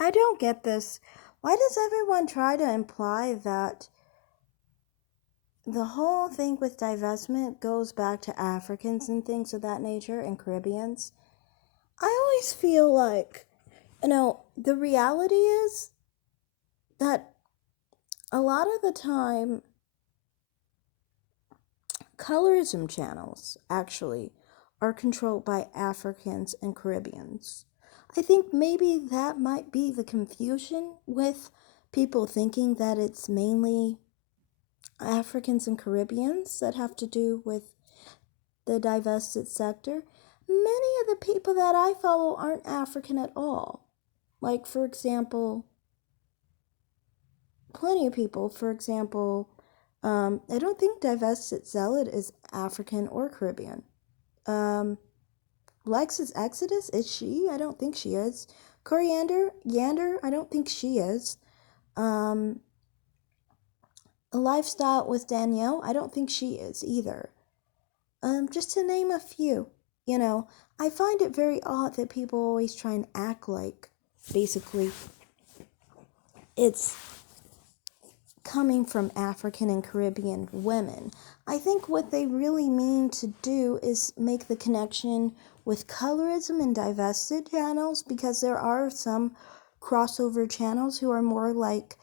I don't get this. Why does everyone try to imply that the whole thing with divestment goes back to Africans and things of that nature and Caribbeans? I always feel like, the reality is that a lot of the time, colorism channels actually are controlled by Africans and Caribbeans. I think maybe that might be the confusion with people thinking that it's mainly Africans and Caribbeans that have to do with the divested sector. Many of the people that I follow aren't African at all. Like, for example, plenty of people, for example, I don't think Divested Zealot is African or Caribbean. Lexus Exodus, is she? I don't think she is. Yander, I don't think she is. A Lifestyle with Danielle, I don't think she is either. Just to name a few. I find it very odd that people always try and act like, basically, it's coming from African and Caribbean women. I think what they really mean to do is make the connection with colorism and divested channels, because there are some crossover channels who are more like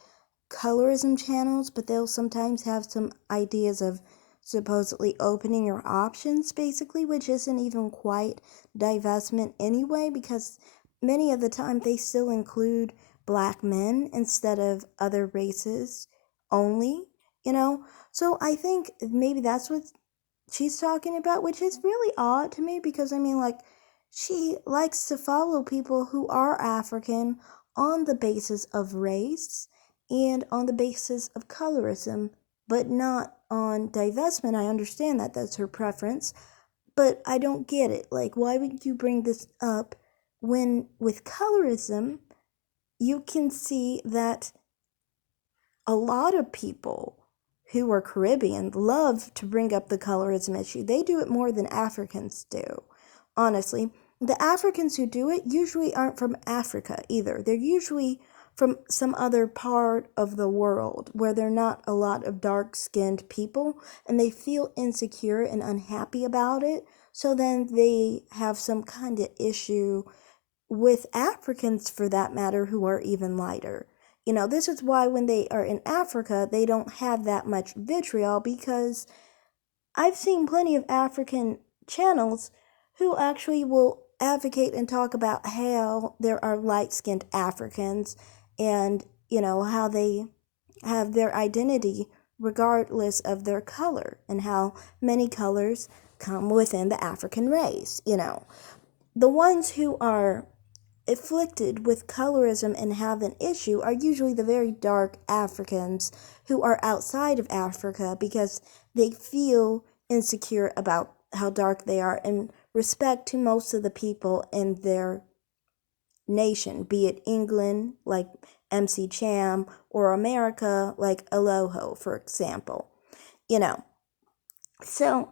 colorism channels, but they'll sometimes have some ideas of supposedly opening your options, basically, which isn't even quite divestment anyway, because many of the time they still include black men instead of other races only, So I think maybe that's what she's talking about, which is really odd to me because, she likes to follow people who are African on the basis of race and on the basis of colorism, but not on divestment. I understand that that's her preference, but I don't get it. Like, why would you bring this up when with colorism, you can see that a lot of people who are Caribbean love to bring up the colorism issue. They do it more than Africans do, honestly. The Africans who do it usually aren't from Africa either. They're usually from some other part of the world where there are not a lot of dark-skinned people, and they feel insecure and unhappy about it. So then they have some kind of issue with Africans, for that matter, who are even lighter. This is why when they are in Africa, they don't have that much vitriol, because I've seen plenty of African channels who actually will advocate and talk about how there are light-skinned Africans and, how they have their identity regardless of their color, and how many colors come within the African race. The ones who are afflicted with colorism and have an issue are usually the very dark Africans who are outside of Africa, because they feel insecure about how dark they are, and respect to most of the people in their nation, be it England, like MC Cham, or America, like Aloho, for example. So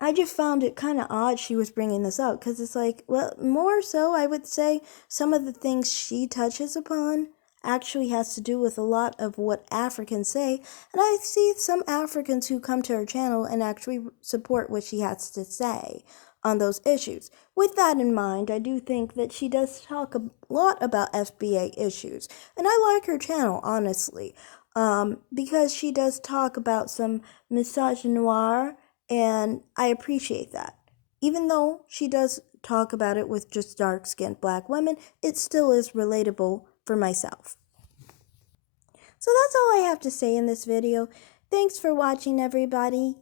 I just found it kind of odd she was bringing this up, because it's like, well, more so, I would say some of the things she touches upon actually has to do with a lot of what Africans say, and I see some Africans who come to her channel and actually support what she has to say on those issues. With that in mind, I do think that she does talk a lot about FBA issues, and I like her channel, honestly, because she does talk about some misogynoir, and I appreciate that. Even though she does talk about it with just dark-skinned black women, it still is relatable for myself. So that's all I have to say in this video. Thanks for watching, everybody.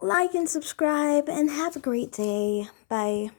Like and subscribe, and have a great day. Bye.